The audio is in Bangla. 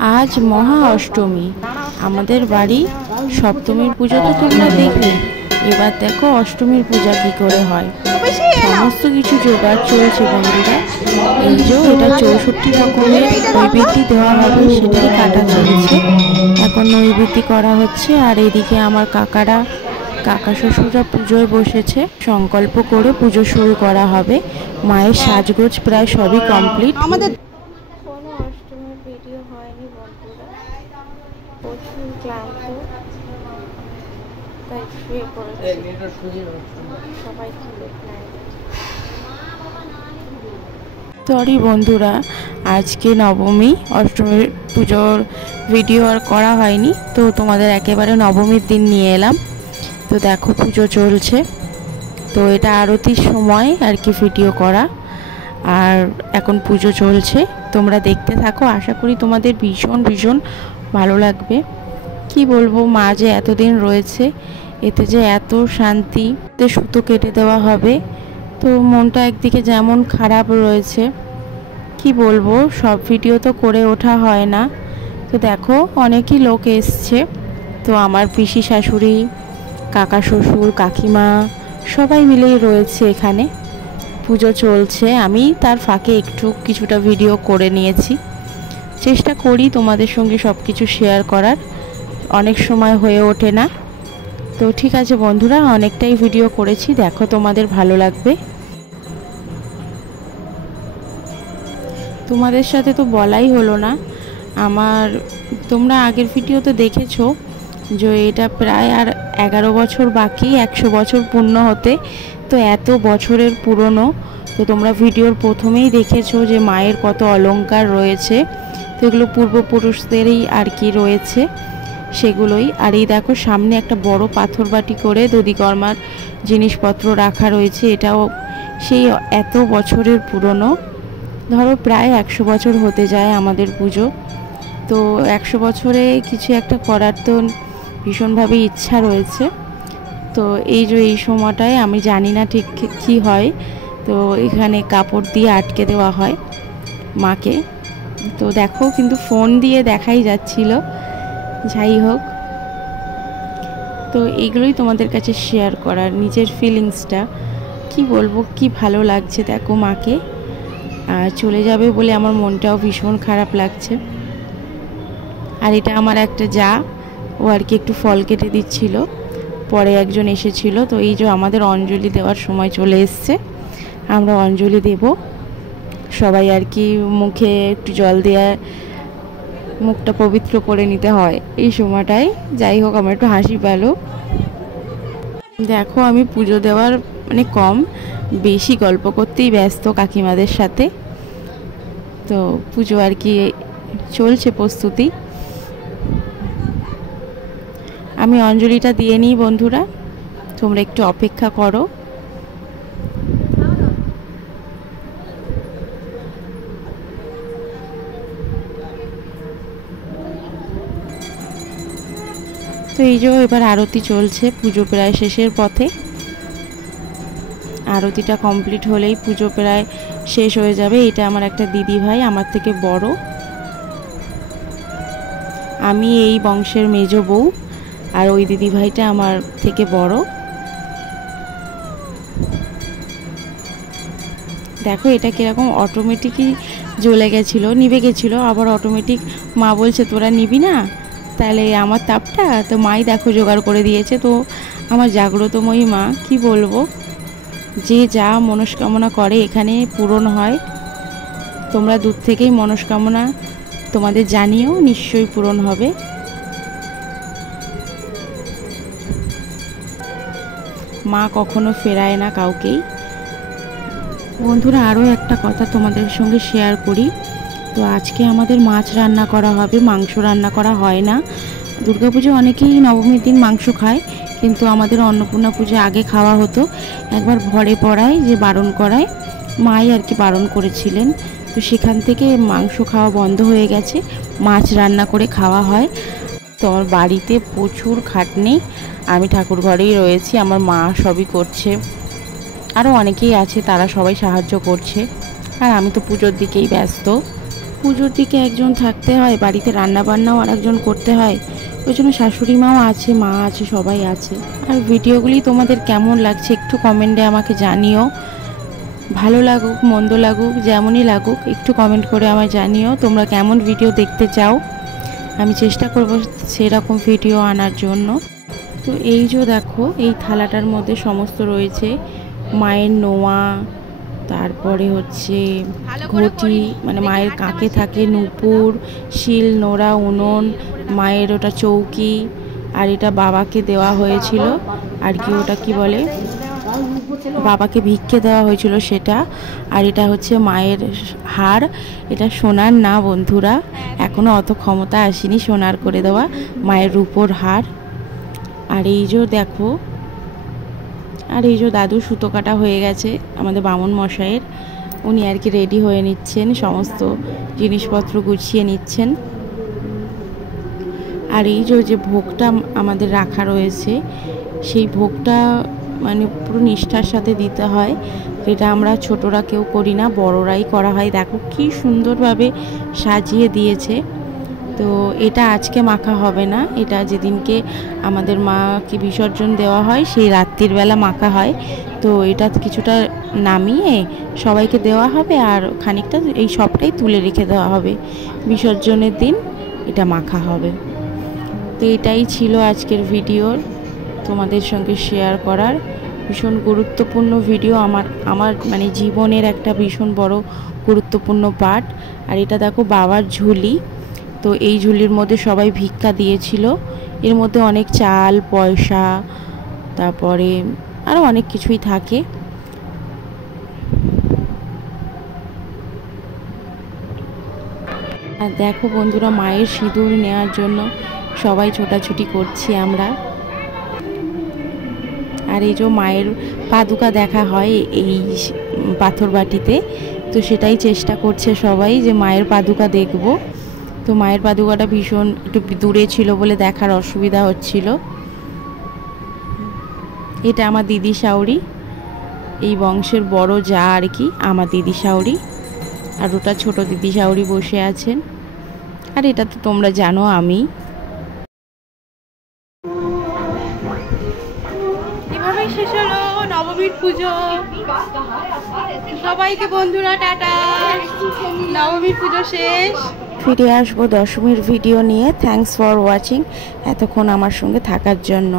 আজ মহা অষ্টমী। আমাদের বাড়ি সপ্তমীর পুজো তো তোমরা দেখলে, এবার দেখো অষ্টমীর পূজা কি করে হয়। সমস্ত কিছু জোগাড় চলছে বন্ধুরা। এই যে এটা 64 রকমের নৈবেদ্য দেওয়া হবে, সেটাই কাটা চলছে। এখন নৈবেদ্য করা হচ্ছে। আর এদিকে আমার কাকা শ্বশুররা পুজোয় বসেছে। সংকল্প করে পুজো শুরু করা হবে। মায়ের সাজগোজ প্রায় সবই কমপ্লিট। আমাদের কোনো অষ্টমীর ভিডিও হয়নি বন্ধুরা, প্রচুর ক্লান্ত, তাই শুয়ে পড়েছি। সবাই সরি বন্ধুরা, আজকে নবমী, অষ্টমীর পুজোর ভিডিও আর করা হয়নি, তো তোমাদের একেবারে নবমীর দিন নিয়ে এলাম। তো দেখো পুজো চলছে, তো এটা আরতির সময় আর কি ভিডিও করা। আর এখন পুজো চলছে, তোমরা দেখতে থাকো। আশা করি তোমাদের ভীষণ ভীষণ ভালো লাগবে। কি বলবো, মা যে এতদিন রয়েছে, এতে যে এত শান্তিতে সুতো কেটে দেওয়া হবে, তো মনটা একদিকে যেমন খারাপ রয়েছে। কি বলবো, সব ভিডিও তো করে ওঠা হয় না। তো দেখো অনেকই লোক এসছে, তো আমার পিসি শাশুড়ি, কাকা শ্বশুর, কাকিমা সবাই মিলেই রয়েছে এখানে। পুজো চলছে, আমি তার ফাঁকে কিছুটা ভিডিও করে নিয়েছি। চেষ্টা করি তোমাদের সঙ্গে সব কিছু শেয়ার করার, অনেক সময় হয়ে ওঠে না। তো ঠিক আছে বন্ধুরা, অনেকটাই ভিডিও করেছি, দেখো তোমাদের ভালো লাগবে। তোমাদের সাথে তো বলাই হলো না তোমরা আগের ভিডিওতে দেখেছো যে এটা প্রায় আর 11 বছর বাকি 100 বছর পূর্ণ হতে। তো এত বছরের পুরনো, তো তোমরা ভিডিওর প্রথমেই দেখেছো যে মায়ের কত অলংকার রয়েছে। তো এগুলো পূর্বপুরুষদেরই আর কি রয়েছে সেগুলোই। আর এই দেখো সামনে একটা বড় পাথর বাটি করে দধিকর্মার জিনিসপত্র রাখা রয়েছে। এটাও সেই এত বছরের পুরনো, ধরো প্রায় 100 বছর হতে যায় আমাদের পুজো। তো 100 বছরে কিছু একটা করার তো ভীষণভাবে ইচ্ছা রয়েছে। তো এই সময়টায় আমি জানি না ঠিক কি হয়, তো এখানে কাপড় দিয়ে আটকে দেওয়া হয় মাকে। তো দেখো কিন্তু ফোন দিয়ে দেখাই যাচ্ছিল, যাই হোক। তো এইগুলোই তোমাদের কাছে শেয়ার করার, নিজের ফিলিংসটা। কি বলবো, কি ভালো লাগছে দেখো মাকে। আর চলে যাবে বলে আমার মনটাও ভীষণ খারাপ লাগছে। আর এটা আমার একটা যা, ও আর কি একটু ফল কেটে দিচ্ছিল, পরে একজন এসেছিল। তো এই যে আমাদের অঞ্জলি দেওয়ার সময় চলে এসছে, আমরা অঞ্জলি দেব সবাই আর কি। মুখে একটু জল দেওয়া, মুখটা পবিত্র করে নিতে হয় এই সময়টায়। যাই হোক, আমার একটু হাসি পেল। দেখো আমি পুজো দেওয়ার কম বেশি গল্প করতেই ব্যস্ত কাকিমাদের সাথে। তো পুজো আর কি চলছে প্রস্তুতি। আমি অঞ্জলিটা দিয়ে নিই বন্ধুরা, তোমরা একটু অপেক্ষা করো। তো এই যে এবার আরতি চলছে, পুজো প্রায় শেষের পথে। আরতিটা কমপ্লিট হলেই পুজো প্রায় শেষ হয়ে যাবে। এটা আমার একটা দিদি ভাই, আমার থেকে বড়। আমি এই বংশের মেজ বউ, আর ওই দিদি ভাইটা আমার থেকে বড়। দেখো এটা কিরকম অটোমেটিকই জ্বলে গেছিলো, নিভে গেছিলো, আবার অটোমেটিক মা বলছে তোরা নিবি না তাহলে আমার তাপটা, তো মাই দেখো জোগাড় করে দিয়েছে। তো আমার জাগ্রতময়ী মা, কি বলবো, যে যা মনস্কামনা করে এখানে পূরণ হয়। তোমরা দূর থেকেই মনস্কামনা তোমাদের জানিও, নিশ্চয়ই পূরণ হবে। মা কখনো ফেরায় না কাউকেই। বন্ধুরা আরও একটা কথা তোমাদের সঙ্গে শেয়ার করি। তো আজকে আমাদের মাছ রান্না করা হবে, মাংস রান্না করা হয় না। দুর্গাপুজো অনেকেই নবমীর দিন মাংস খায়, কিন্তু আমাদের অন্নপূর্ণা পুজো আগে খাওয়া হতো। একবার ভরে পড়ায় যে বারণ করায়, মাই আর কি বারণ করেছিলেন। তো সেখান থেকে মাংস খাওয়া বন্ধ হয়ে গেছে, মাছ রান্না করে খাওয়া হয়। তো আমার বাড়িতে প্রচুর খাটনি, আমি ঠাকুর ঘরেই রয়েছি, আমার মা সবই করছে, আরও অনেকেই আছে তারা সবাই সাহায্য করছে। আর আমি তো পুজোর দিকেই ব্যস্ত। পুজোর দিকে একজন থাকতে হয়, বাড়িতে রান্না বান্নাও আর একজন করতে হয়, ওই জন্য শাশুড়ি মাও আছে, মা আছে, সবাই আছে। আর ভিডিওগুলি তোমাদের কেমন লাগছে একটু কমেন্টে আমাকে জানিও। ভালো লাগুক মন্দ লাগুক যেমনই লাগুক একটু কমেন্ট করে আমায় জানিও তোমরা কেমন ভিডিও দেখতে চাও। আমি চেষ্টা করব সেরকম ভিডিও আনার জন্য। তো এই যে দেখো এই থালাটার মধ্যে সমস্ত রয়েছে মায়ের নোয়া, তারপরে হচ্ছে ঘটি, মানে মায়ের কাকে থাকে, নূপুর, শিল নোড়া, উনুন, মায়ের ওটা চৌকি, আর এটা বাবাকে দেওয়া হয়েছিল আর কি, ওটা কি বলে, বাবাকে ভিক্ষে দেওয়া হয়েছিল সেটা। আর এটা হচ্ছে মায়ের হার, এটা সোনার না বন্ধুরা, এখনও অত ক্ষমতা আসেনি সোনার করে দেওয়া, মায়ের রূপোর হার। আর এই যে দেখো, আর এই যে দাদু সুতো কাটা হয়ে গেছে আমাদের বামুন মশাইয়ের, উনি আর কি রেডি হয়ে নিচ্ছেন, সমস্ত জিনিসপত্র গুছিয়ে নিচ্ছেন। আর এই যে ভোগটা আমাদের রাখা রয়েছে, সেই ভোগটা মানে পুরো নিষ্ঠার সাথে দিতে হয়, এটা আমরা ছোটরা কেউ করি না, বড়রাই করা হয়। দেখো কি সুন্দরভাবে সাজিয়ে দিয়েছে। তো এটা আজকে মাখা হবে না, এটা যেদিনকে আমাদের মাকে বিসর্জন দেওয়া হয় সেই রাত্রির বেলা মাখা হয়। তো এটা কিছুটা নামিয়ে সবাইকে দেওয়া হবে আর খানিকটা এই সবটাই তুলে রেখে দেওয়া হবে, বিসর্জনের দিন এটা মাখা হবে। তো এটাই ছিল আজকের ভিডিওর তোমাদের সঙ্গে শেয়ার করার, ভীষণ গুরুত্বপূর্ণ ভিডিও, আমার মানে জীবনের একটা ভীষণ বড় গুরুত্বপূর্ণ পার্ট। আর এটা দেখো বাবার ঝুলি, তো এই ঝুলির মধ্যে সবাই ভিক্ষা দিয়েছিল, এর মধ্যে অনেক চাল পয়সা তারপরে আরও অনেক কিছুই থাকে। আর দেখো বন্ধুরা মায়ের সিঁদুর নেওয়ার জন্য সবাই ছোটাছুটি করছি আমরা। আর এই যে মায়ের পাদুকা দেখা হয় এই পাথর বাটিতে, তো সেটাই চেষ্টা করছে সবাই যে মায়ের পাদুকা দেখব। তো মায়ের পাদুকাটা ভীষণ একটু দূরে ছিল বলে দেখার অসুবিধা হচ্ছিল। এটা আমার দিদি শাউরি, এই বংশের বড় যা আর কি আমার দিদি শাউরি, আর ওটা ছোট দিদি শাউরি বসে আছেন। আর এটা তো তোমরা জানো আমি। এভাবেই শেষ হলো নবমীর পুজো। সবাইকে বন্ধুরা টাটা, নবমীর পুজো শেষ। ফিরে আসবো দশমীর ভিডিও নিয়ে। থ্যাঙ্কস ফর ওয়াচিং, এতক্ষণ আমার সঙ্গে থাকার জন্য।